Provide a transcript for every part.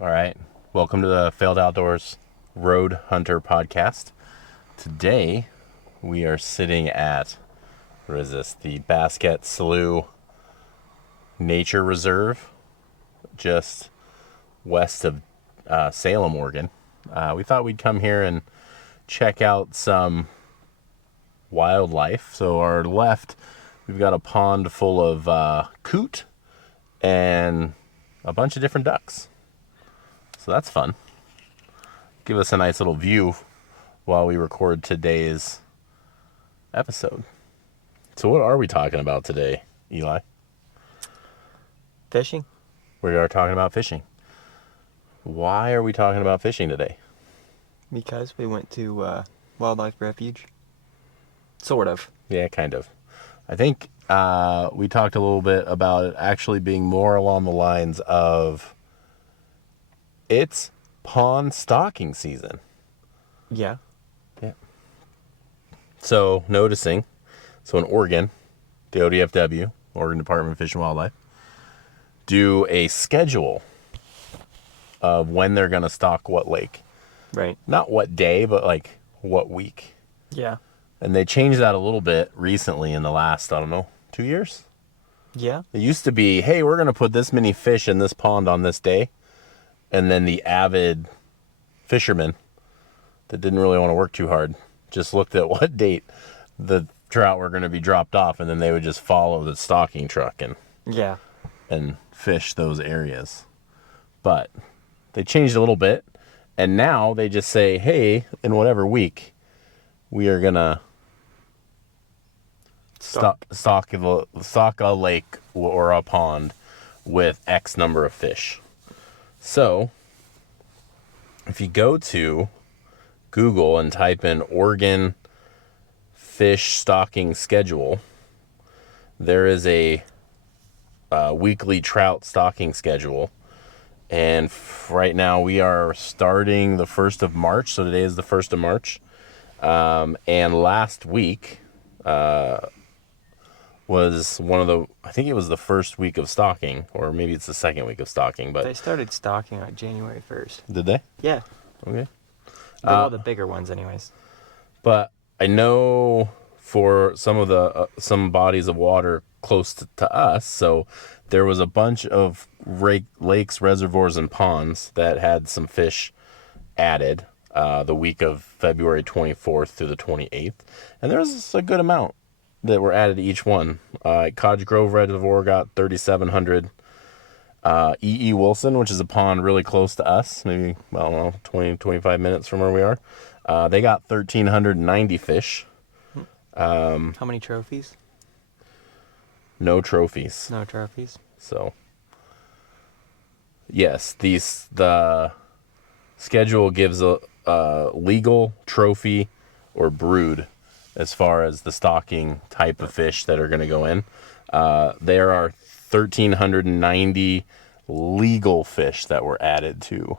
All right. Welcome to the Failed Outdoors Road Hunter podcast. Today, we are sitting at, what is this? The Basket Slough Nature Reserve, just west of Salem, Oregon. We thought we'd come here and check out some wildlife. So, our left, we've got a pond full of coot and a bunch of different ducks. So that's fun. Give us a nice little view while we record today's episode. So what are we talking about today, Eli? Fishing? We are talking about fishing. Why are we talking about fishing today? Because we went to Wildlife Refuge. Sort of. Yeah, kind of. I think we talked a little bit about it actually being more along the lines of it's pond stocking season. Yeah. Yeah. So noticing, in Oregon, the ODFW, Oregon Department of Fish and Wildlife, do a schedule of when they're going to stock what lake. Right. Not what day, but like what week. Yeah. And they changed that a little bit recently in the last, 2 years. Yeah. It used to be, hey, we're going to put this many fish in this pond on this day. And then the avid fishermen that didn't really want to work too hard just looked at what date the trout were going to be dropped off, and then they would just follow the stocking truck and fish those areas. But they changed a little bit, and now they just say, hey, in whatever week, we are going to stock a lake or a pond with X number of fish. So, if you go to Google and type in Oregon fish stocking schedule, there is a weekly trout stocking schedule. And right now we are starting the 1st of March. So today is the 1st of March. And last week was I think it was the first week of stocking, or maybe it's the second week of stocking. But They started stocking on January 1st. did they? Yeah. Okay. All the bigger ones anyways. But I know for some of the some bodies of water close to us, so there was a bunch of lakes, reservoirs, and ponds that had some fish added the week of February 24th through the 28th. And there was a good amount that were added to each one. Cottage Grove Reservoir got 3,700. E.E. Wilson, which is a pond really close to us, maybe, 20, 25 minutes from where we are. They got 1,390 fish. How many trophies? No trophies. No trophies. So, yes, the schedule gives a legal, trophy, or brood as far as the stocking type of fish that are going to go in. There are 1,390 legal fish that were added to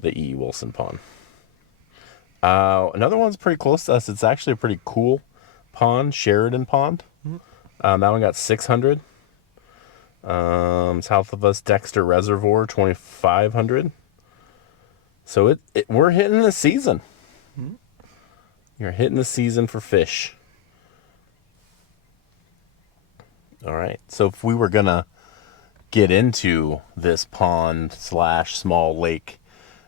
the E. Wilson pond. Another one's pretty close to us. It's actually a pretty cool pond, Sheridan Pond. That one got 600. South of us, Dexter Reservoir, 2,500. So we're hitting the season. You're hitting the season for fish. All right. So if we were going to get into this pond / small lake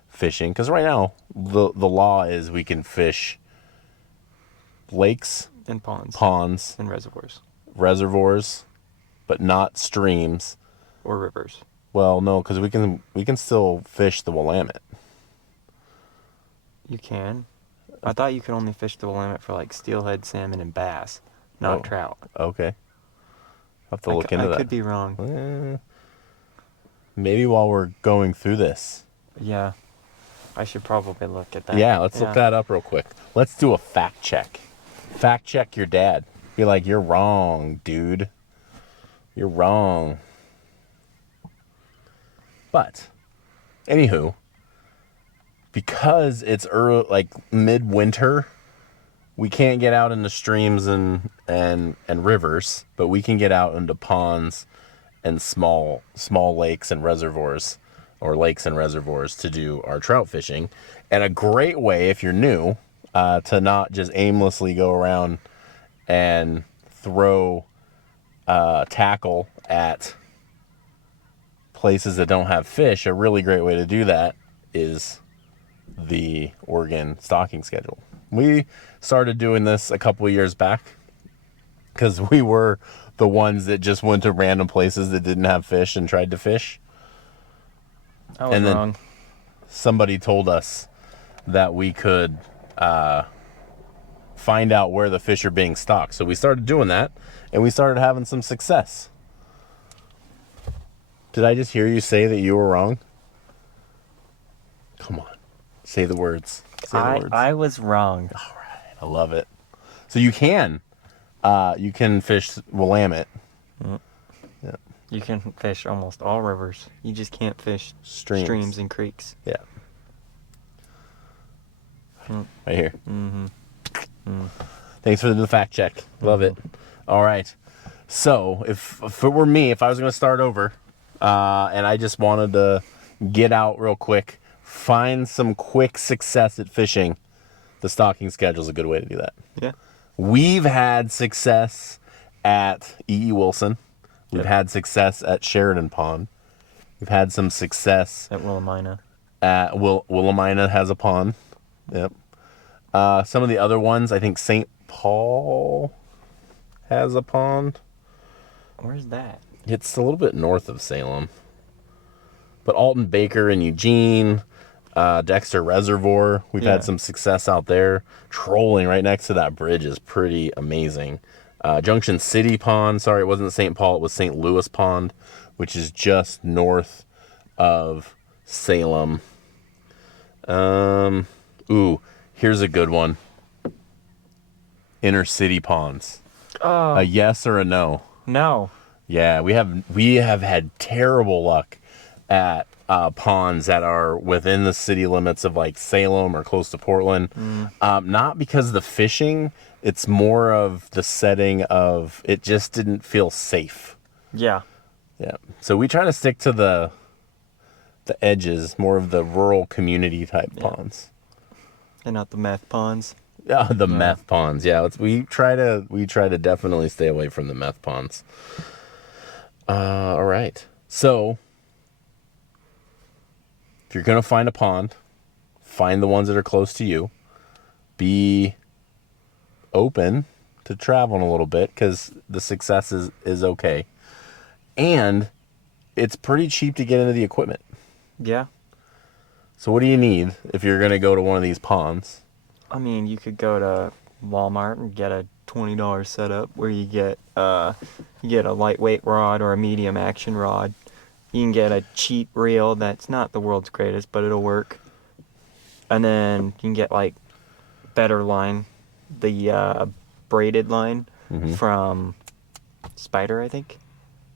fishing, because right now the law is we can fish lakes And ponds and reservoirs, but not streams. Or rivers. Well, no, because we can still fish the Willamette. You can. I thought you could only fish the Willamette for like steelhead, salmon, and bass, not trout. Okay. I'll have to look into that. I could be wrong. Maybe while we're going through this. Yeah. I should probably look at that. Yeah, let's look that up real quick. Let's do a fact check. Fact check your dad. Be like, you're wrong, dude. You're wrong. But, anywho, because it's early, like midwinter, we can't get out into streams and rivers, but we can get out into ponds and small lakes and reservoirs or lakes and reservoirs to do our trout fishing. And a great way, if you're new, to not just aimlessly go around and throw tackle at places that don't have fish. A really great way to do that is the Oregon stocking schedule. We started doing this a couple of years back because we were the ones that just went to random places that didn't have fish and tried to fish. I was And then wrong. somebody told us that we could find out where the fish are being stocked. So we started doing that, and we started having some success. Did I just hear you say that you were wrong? Come on. Say the words. Say the words. I was wrong. All right. I love it. So you can fish Willamette. Yeah. You can fish almost all rivers. You just can't fish streams and creeks. Yeah. Right here. Thanks for the fact check. Love it. All right. So if it were me, if I was going to start over, and I just wanted to get out real quick, find some quick success at fishing, the stocking schedule is a good way to do that. Yeah. We've had success at E.E. Wilson. We've had success at Sheridan Pond. We've had some success At Willamina. at Willamina has a pond. Yep. Some of the other ones, I think St. Paul has a pond. Where's that? It's a little bit north of Salem. But Alton Baker and Eugene, Dexter Reservoir, we've had some success out there. Trolling right next to that bridge is pretty amazing. Junction City Pond, sorry, it wasn't St. Paul, it was St. Louis Pond, which is just north of Salem. Here's a good one. Inner City Ponds. Oh. A yes or a no? No. Yeah, we have had terrible luck at ponds that are within the city limits of like Salem or close to Portland. Not because of the fishing, it's more of the setting of it just didn't feel safe. Yeah. Yeah. So we try to stick to the edges, more of the rural community type ponds. And not the meth ponds. Yeah, the meth ponds. Yeah, we try to definitely stay away from the meth ponds. All right. So, if you're gonna find a pond, find the ones that are close to you. Be open to traveling a little bit because the success is okay, and it's pretty cheap to get into the equipment. Yeah. So, what do you need if you're gonna go to one of these ponds? I mean, you could go to Walmart and get a $20 setup where you get a lightweight rod or a medium action rod. You can get a cheap reel that's not the world's greatest, but it'll work. And then you can get like better line, the braided line from Spider, I think.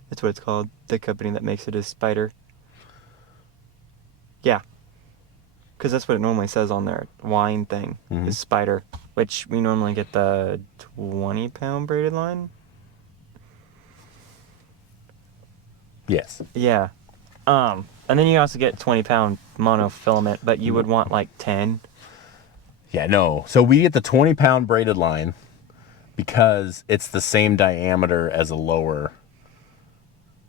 That's what it's called. The company that makes it is Spider. Yeah. Because that's what it normally says on their wine thing, is Spider, which we normally get the 20-pound braided line. Yes. Yeah. And then you also get 20-pound monofilament, but you would want like 10. Yeah, no. So we get the 20-pound braided line because it's the same diameter as a lower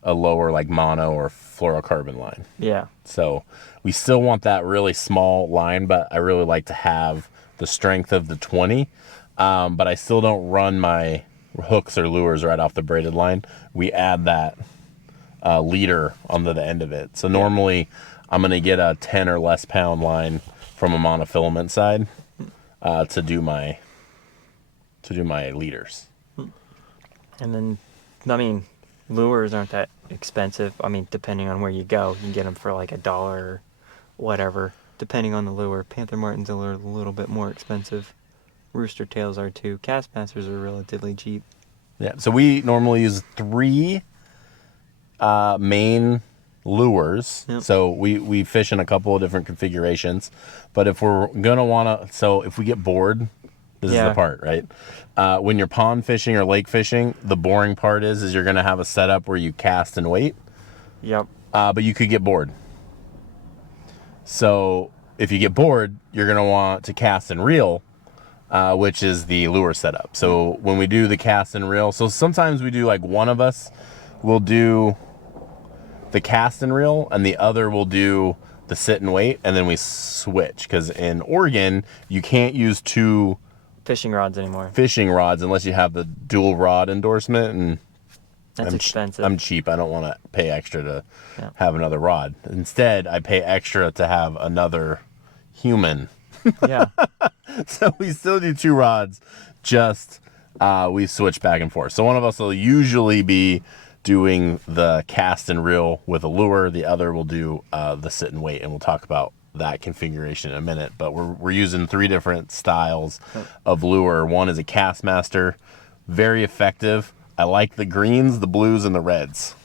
like mono or fluorocarbon line. Yeah. So we still want that really small line, but I really like to have the strength of the 20. But I still don't run my hooks or lures right off the braided line. We add that leader onto the end of it. So normally I'm going to get a 10 or less pound line from a monofilament side to do my leaders. And then, I mean, lures aren't that expensive. I mean, depending on where you go, you can get them for like $1 or whatever, depending on the lure. Panther Martins are a little bit more expensive. Rooster tails are too. Castmasters are relatively cheap. Yeah, so we normally use 3 main lures. Yep. So we fish in a couple of different configurations. But if we're going to want to, so if we get bored, this is the part, right? When you're pond fishing or lake fishing, the boring part is you're going to have a setup where you cast and wait. Yep. But you could get bored. So if you get bored, you're going to want to cast and reel, which is the lure setup. So when we do the cast and reel, so sometimes we do like one of us will do the cast and reel and the other will do the sit and wait, and then we switch, because in Oregon you can't use two Fishing rods anymore. fishing rods unless you have the dual rod endorsement, and That's expensive. I'm cheap. I don't want to pay extra to Yeah. have another rod. Instead, I pay extra to have another human. Yeah. So we still do two rods, just we switch back and forth. So one of us will usually be doing the cast and reel with a lure. The other will do the sit and wait, and we'll talk about that configuration in a minute. But we're using 3 different styles of lure. One is a Castmaster, very effective. I like the greens, the blues, and the reds.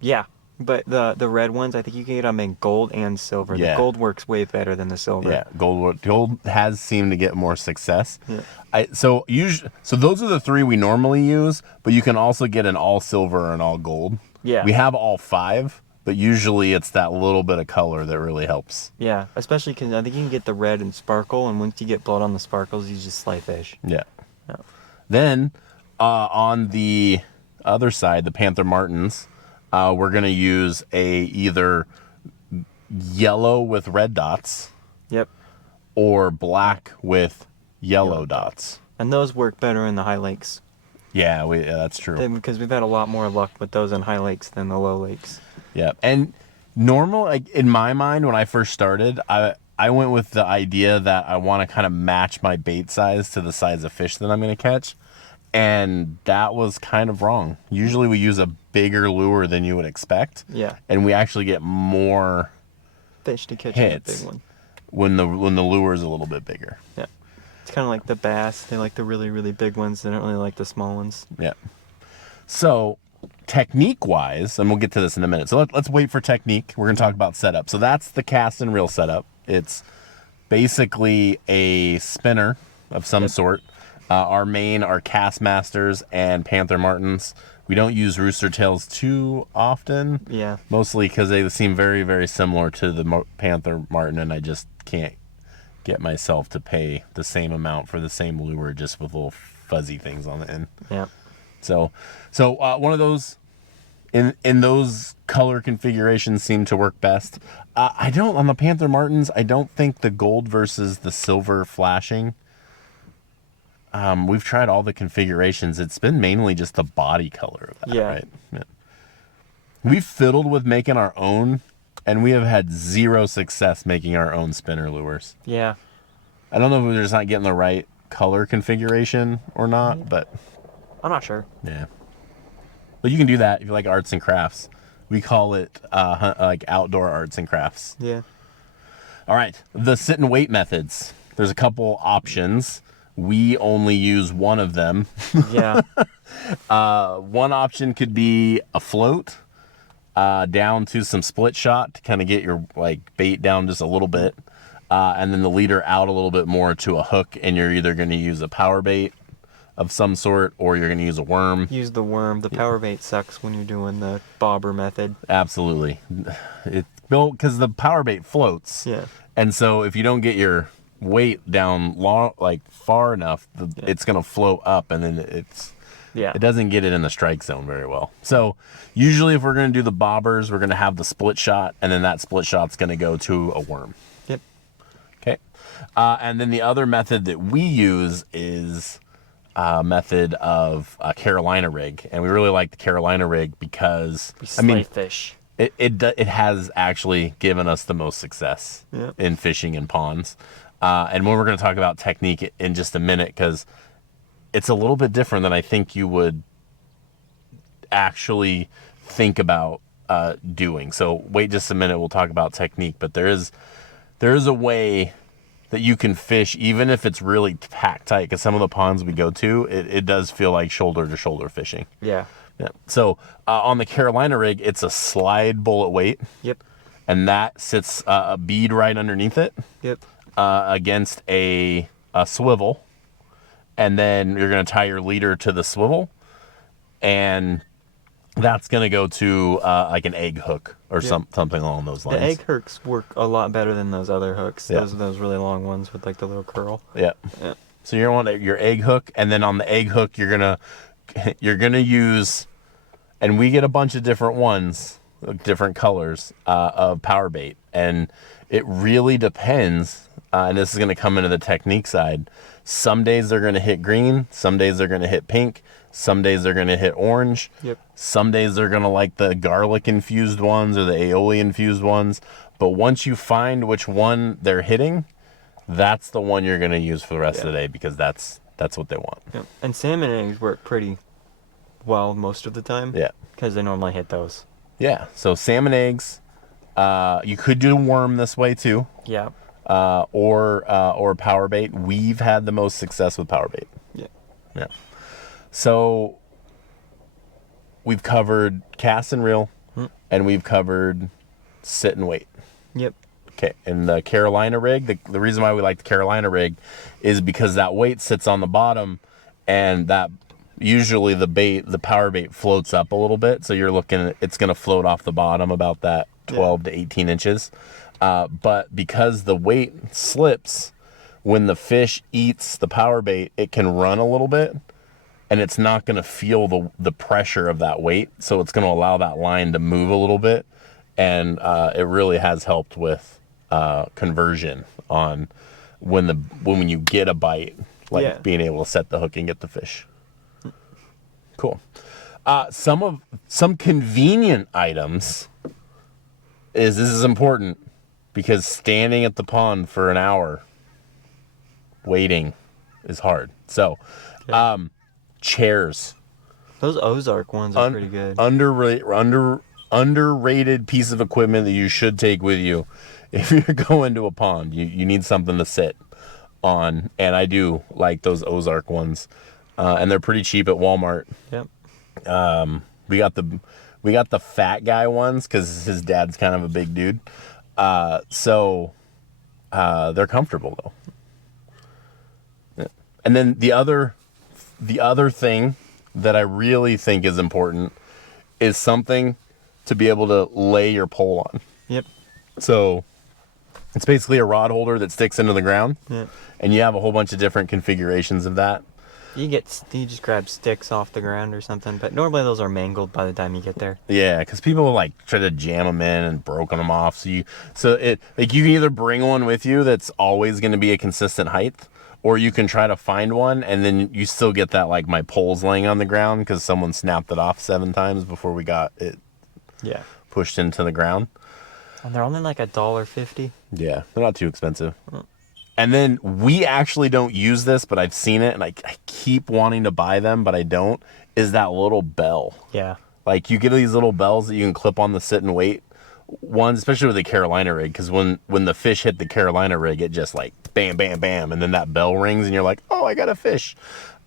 Yeah. But the red ones, I think you can get them in gold and silver. Yeah. The gold works way better than the silver. Yeah, gold has seemed to get more success. Yeah. So those are the 3 we normally use, but you can also get an all silver and all gold. Yeah. We have all 5, but usually it's that little bit of color that really helps. Yeah, especially because I think you can get the red and sparkle, and once you get blood on the sparkles, you just slay fish. Yeah. Yeah. Then on the other side, the Panther Martins, we're gonna use either yellow with red dots Yep. or black with yellow dots. And those work better in the high lakes. Yeah, that's true. Because we've had a lot more luck with those in high lakes than the low lakes. Yeah, and normal, like in my mind, when I first started, I went with the idea that I want to kind of match my bait size to the size of fish that I'm going to catch, and that was kind of wrong. Usually, we use a bigger lure than you would expect. Yeah. And we actually get more Fish to catch in a hits big one. when the lure is a little bit bigger. Yeah. It's kind of like the bass. They like the really, really big ones. They don't really like the small ones. Yeah. So, technique-wise, and we'll get to this in a minute. So let's wait for technique. We're going to talk about setup. So that's the cast and reel setup. It's basically a spinner of some sort. Our main are Castmasters and Panther Martins. We don't use Rooster Tails too often. Yeah. Mostly because they seem very, very similar to the Panther Martin, and I just can't get myself to pay the same amount for the same lure, just with little fuzzy things on the end. Yeah. So one of those in those color configurations seem to work best. I don't, on the Panther Martins, I don't think the gold versus the silver flashing. We've tried all the configurations. It's been mainly just the body color of that, Yeah. right? Yeah. We've fiddled with making our own, and we have had 0 success making our own spinner lures. Yeah. I don't know if we're just not getting the right color configuration or not, but I'm not sure. yeah. But you can do that if you like arts and crafts. We call it like outdoor arts and crafts. Yeah. All right, the sit and wait methods. There's a couple options. We only use one of them. Yeah. One option could be a float down to some split shot to kind of get your like bait down just a little bit, and then the leader out a little bit more to a hook, and you're either going to use a power bait of some sort or you're going to use a worm. Use the worm. The power bait sucks when you're doing the bobber method. Absolutely. It's built because the power bait floats. Yeah. And so if you don't get your weight down long, like far enough, it's going to float up, and then it doesn't get it in the strike zone very well. So usually if we're going to do the bobbers, we're going to have the split shot, and then that split shot's going to go to a worm. Yep. Okay. And then the other method that we use is a method of a Carolina rig. And we really like the Carolina rig because, We slay fish. it has actually given us the most success in fishing in ponds. And when we're going to talk about technique in just a minute, because it's a little bit different than I think you would actually think about doing. So wait just a minute, we'll talk about technique. But there is a way that you can fish even if it's really packed tight, because some of the ponds we go to, it does feel like shoulder to shoulder fishing. Yeah. Yeah. So on the Carolina rig, it's a slide bullet weight. Yep. And that sits a bead right underneath it. Yep. Against a swivel, and then you're going to tie your leader to the swivel, and that's gonna go to like an egg hook or Yeah. something along those The lines. egg hooks work a lot better than those other hooks. Yeah. Those really long ones with like the little curl. Yeah. Yeah. So you're gonna want your egg hook, and then on the egg hook you're gonna use, and we get a bunch of different ones, different colors of power bait, and it really depends. And this is gonna come into the technique side. Some days they're gonna hit green, some days they're gonna hit pink, some days they're gonna hit orange. Yep. Some days they're gonna like the garlic infused ones or the aioli infused ones. But once you find which one they're hitting, that's the one you're gonna use for the rest of the day, because that's what they want. Yep. And salmon eggs work pretty well most of the time. Yeah. Because they normally hit those. Yeah. So salmon eggs. You could do worm this way too, Yeah. or power bait. We've had the most success with power bait. Yeah. Yeah. So we've covered cast and reel, and we've covered sit and wait. Yep. Okay, and the Carolina rig, the reason why we like the Carolina rig is because that weight sits on the bottom, and that usually the power bait floats up a little bit, so you're looking at it's going to float off the bottom about that 12 to 18 inches. But because the weight slips, when the fish eats the power bait, it can run a little bit, and it's not going to feel the pressure of that weight, so it's going to allow that line to move a little bit, and it really has helped with conversion on when you get a bite, like being able to set the hook and get the fish. Cool. Some convenient items this is important, because standing at the pond for an hour waiting is hard. So chairs. Those Ozark ones are pretty good. Underrated piece of equipment that you should take with you if you're going to a pond. You need something to sit on, and I do like those Ozark ones, and they're pretty cheap at Walmart. Yep. We got the fat guy ones because his dad's kind of a big dude, so they're comfortable though. Yeah. And then the other thing that I really think is important is something to be able to lay your pole on. Yep. So it's basically a rod holder that sticks into the ground, and you have a whole bunch of different configurations of that. You just grab sticks off the ground or something, but normally those are mangled by the time you get there. Yeah, because people like try to jam them in and broken them off. So you can either bring one with you that's always going to be a consistent height, or you can try to find one, and then you still get that, like, my pole's laying on the ground because someone snapped it off 7 times before we got it pushed into the ground. And they're only like $1.50. Yeah, they're not too expensive. And then we actually don't use this, but I've seen it, and I keep wanting to buy them, but I don't, is that little bell. Yeah. Like, you get these little bells that you can clip on the sit and wait ones, especially with the Carolina rig, because when the fish hit the Carolina rig, it just like bam, bam, bam, and then that bell rings, and you're like, oh, I got a fish.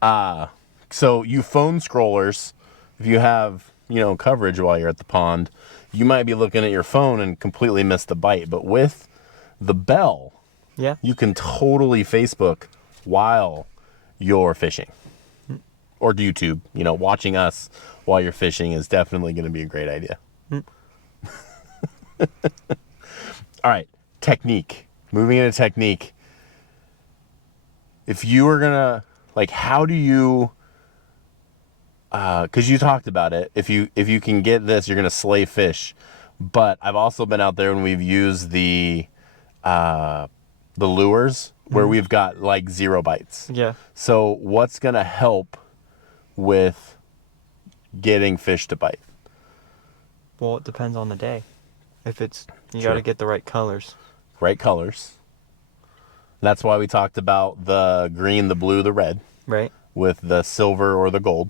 So you phone scrollers, if you have, coverage while you're at the pond, you might be looking at your phone and completely miss the bite. But with the bell, you can totally Facebook while you're fishing. Or YouTube. Watching us while you're fishing is definitely going to be a great idea. All right, technique. Moving into technique. If you were going to, how do you, because you talked about it, if you can get this, you're going to slay fish. But I've also been out there when we've used the lures where we've got 0 bites. Yeah. So what's going to help with getting fish to bite? Well, it depends on the day. If it's, you got to get the right colors. Right colors. That's why we talked about the green, the blue, the red. Right. With the silver or the gold.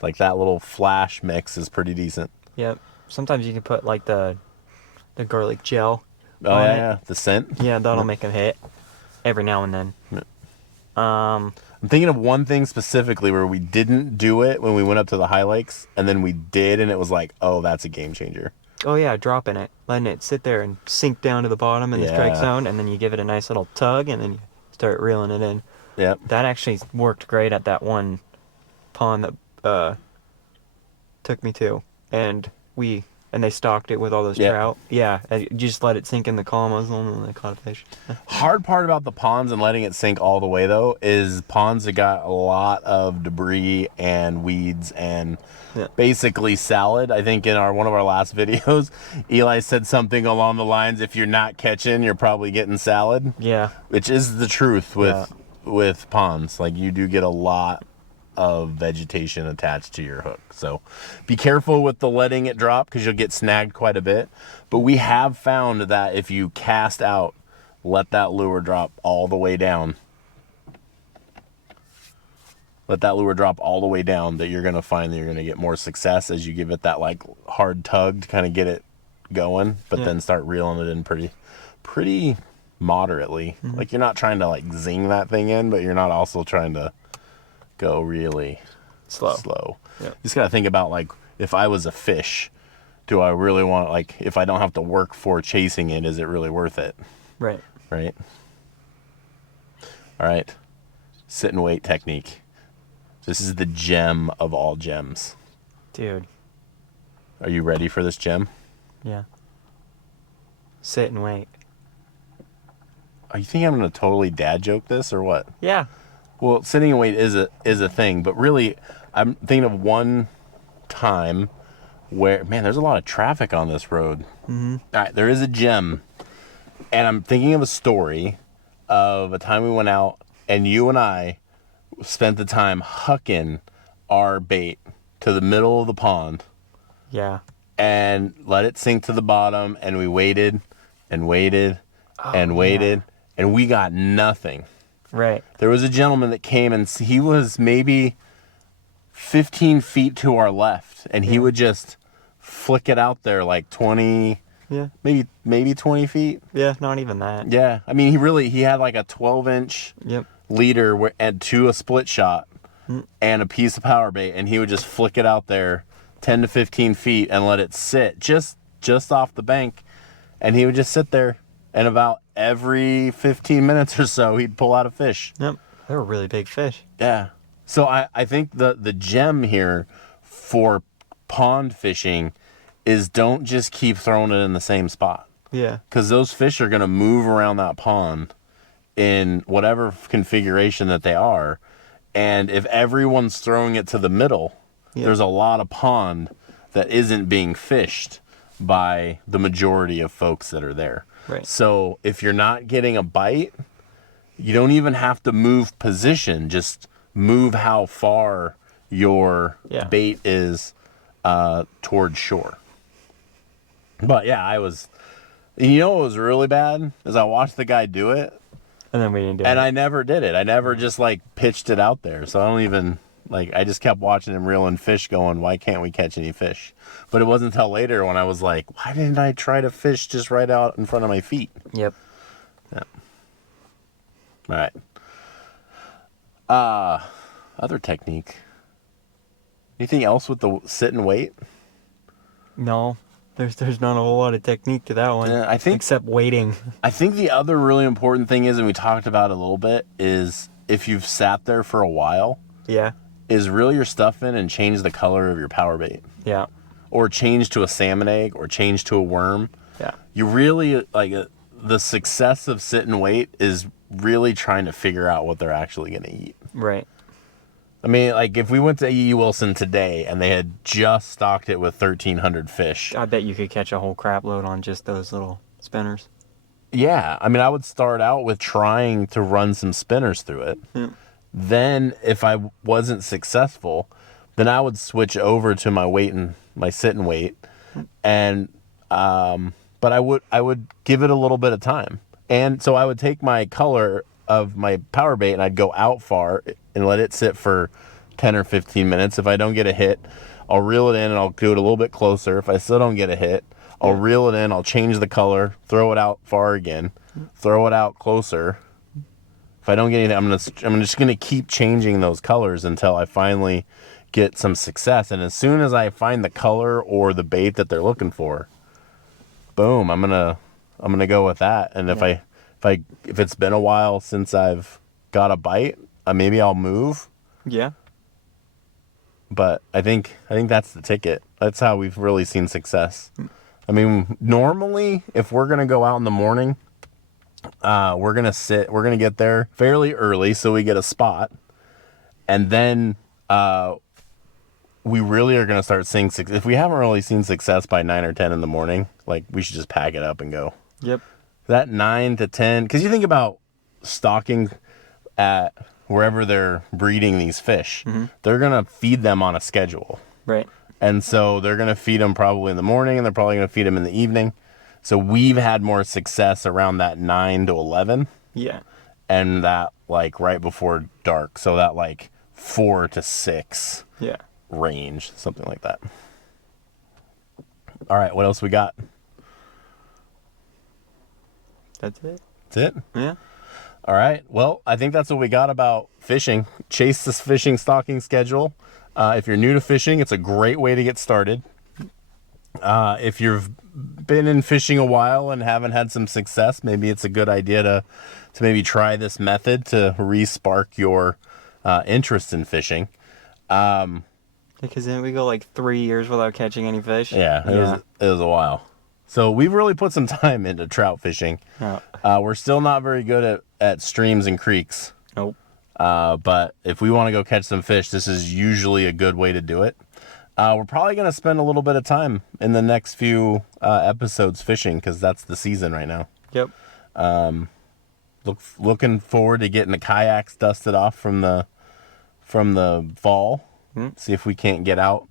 Like, that little flash mix is pretty decent. Yep. Sometimes you can put the garlic gel. Oh, yeah. The scent. Yeah, that'll make them hit every now and then. Yeah. I'm thinking of one thing specifically where we didn't do it when we went up to the High Lakes, and then we did, and it was like, oh, that's a game changer. Oh, yeah, dropping it. Letting it sit there and sink down to the bottom in the strike zone, and then you give it a nice little tug, and then you start reeling it in. Yep. That actually worked great at that one pond that took me to. and they stocked it with all those Yeah. trout. Yeah, and you just let it sink in the column muzzle and then they caught a fish. Hard part about the ponds and letting it sink all the way though is ponds that got a lot of debris and weeds and Yeah. basically salad. I think in one of our last videos, Eli said something along the lines, "If you're not catching, you're probably getting salad," Yeah, which is the truth with ponds. Like you do get a lot of vegetation attached to your hook. So be careful with the letting it drop because you'll get snagged quite a bit. But we have found that if you cast out, let that lure drop all the way down. Let that lure drop all the way down, that you're going to find that you're going to get more success as you give it that like hard tug to kind of get it going, but then start reeling it in pretty moderately. Like you're not trying to like zing that thing in, but you're not also trying to go really slow. Yeah. Just got to think about like, if I was a fish, do I really want, like, if I don't have to work for chasing it, is it really worth it? right. Right? All right. Sit and wait technique. This is the gem of all gems. Dude, Are you ready for this gem? yeah. Sit and wait. Are you thinking I'm going to totally dad joke this or what? Yeah. Well, sitting and wait is a thing, but really, I'm thinking of one time where, man, there's a lot of traffic on this road. Mm-hmm. All right, there is a gem, and I'm thinking of a story of a time we went out, and you and I spent the time hucking our bait to the middle of the pond Yeah. and let it sink to the bottom, and we waited and waited and waited, and we got nothing. Right. There was a gentleman that came, and he was maybe 15 feet to our left, and he would just flick it out there like 20, Yeah. maybe 20 feet. Yeah, not even that. Yeah, I mean, he had like a 12-inch Yep. leader and to a split shot and a piece of power bait, and he would just flick it out there 10 to 15 feet and let it sit just off the bank, and he would just sit there, and about every 15 minutes or so, he'd pull out a fish. Yep. They were really big fish. Yeah. So I think the gem here for pond fishing is don't just keep throwing it in the same spot, Yeah. because those fish are going to move around that pond in whatever configuration that they are. And if everyone's throwing it to the middle, there's a lot of pond that isn't being fished by the majority of folks that are there. Right. So if you're not getting a bite, you don't even have to move position. Just move how far your bait is towards shore. But yeah, and you know what was really bad is I watched the guy do it, And then we didn't do and it. I never did it. I never just like pitched it out there. So I don't even like. I just kept watching him reeling fish, going, "Why can't we catch any fish?" But it wasn't until later when I was like, "Why didn't I try to fish just right out in front of my feet?" Yep. Yeah. All right. Other technique. Anything else with the sit and wait? No. There's not a whole lot of technique to that one. Yeah, I think except waiting. I think the other really important thing is, and we talked about it a little bit, is if you've sat there for a while, Yeah. is reel your stuff in and change the color of your power bait. Yeah. Or change to a salmon egg, or change to a worm. Yeah. You really, like, the success of sit and wait is really trying to figure out what they're actually going to eat. Right. I mean, like, if we went to E.E. Wilson today and they had just stocked it with 1,300 fish. I bet you could catch a whole crap load on just those little spinners. Yeah, I mean, I would start out with trying to run some spinners through it. Yeah. Then, if I wasn't successful, then I would switch over to my sit and wait, and but I would give it a little bit of time, and so I would take my color of my power bait and I'd go out far and let it sit for 10 or 15 minutes. If I don't get a hit, I'll reel it in and I'll do it a little bit closer. If I still don't get a hit, I'll reel it in, I'll change the color, throw it out far again, throw it out closer. If I don't get anything, I'm just gonna keep changing those colors until I finally get some success. And as soon as I find the color or the bait that they're looking for, boom, I'm gonna go with that. And if it's been a while since I've got a bite, maybe I'll move. Yeah. but I think that's the ticket. That's how we've really seen success. I mean, normally if we're gonna go out in the morning, we're gonna get there fairly early so we get a spot, and then we really are gonna start seeing success. If we haven't really seen success by 9 or 10 in the morning, like we should just pack it up and go. Yep. That 9 to 10, because you think about stocking at wherever they're breeding these fish, they're gonna feed them on a schedule. Right. And so they're going to feed them probably in the morning, and they're probably going to feed them in the evening. So we've had more success around that 9 to 11 Yeah. and that like right before dark. So that like 4 to 6 Yeah. range, something like that. All right, what else we got? That's it. That's it? Yeah. All right. Well, I think that's what we got about fishing. Chase this fishing stocking schedule. If you're new to fishing, it's a great way to get started. If you've been in fishing a while and haven't had some success, maybe it's a good idea to maybe try this method to re-spark your interest in fishing. Because then we go like 3 years without catching any fish. Yeah, it was a while. So we've really put some time into trout fishing. Yeah. We're still not very good at streams and creeks. Nope. But if we want to go catch some fish, this is usually a good way to do it. We're probably going to spend a little bit of time in the next few episodes fishing because that's the season right now. Yep. Looking forward to getting the kayaks dusted off from the fall. See if we can't get out.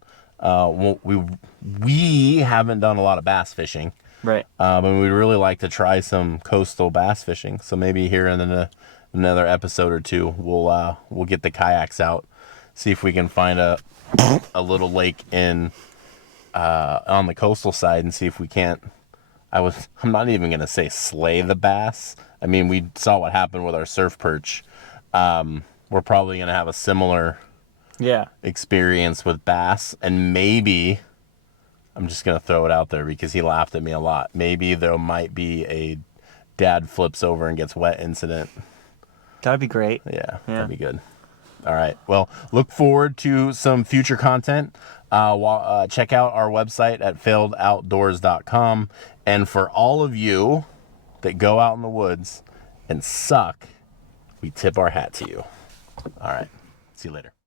We haven't done a lot of bass fishing. Right. And we'd really like to try some coastal bass fishing. So maybe here in another episode or two, we'll get the kayaks out, see if we can find a little lake on the coastal side, and see if we can't. I'm not even gonna say slay the bass. I mean, we saw what happened with our surf perch. We're probably gonna have a similar experience with bass, and maybe. I'm just going to throw it out there because he laughed at me a lot. Maybe there might be a dad flips over and gets wet incident. That'd be great. Yeah, that'd be good. All right. Well, look forward to some future content. Check out our website at failedoutdoors.com. And for all of you that go out in the woods and suck, we tip our hat to you. All right. See you later.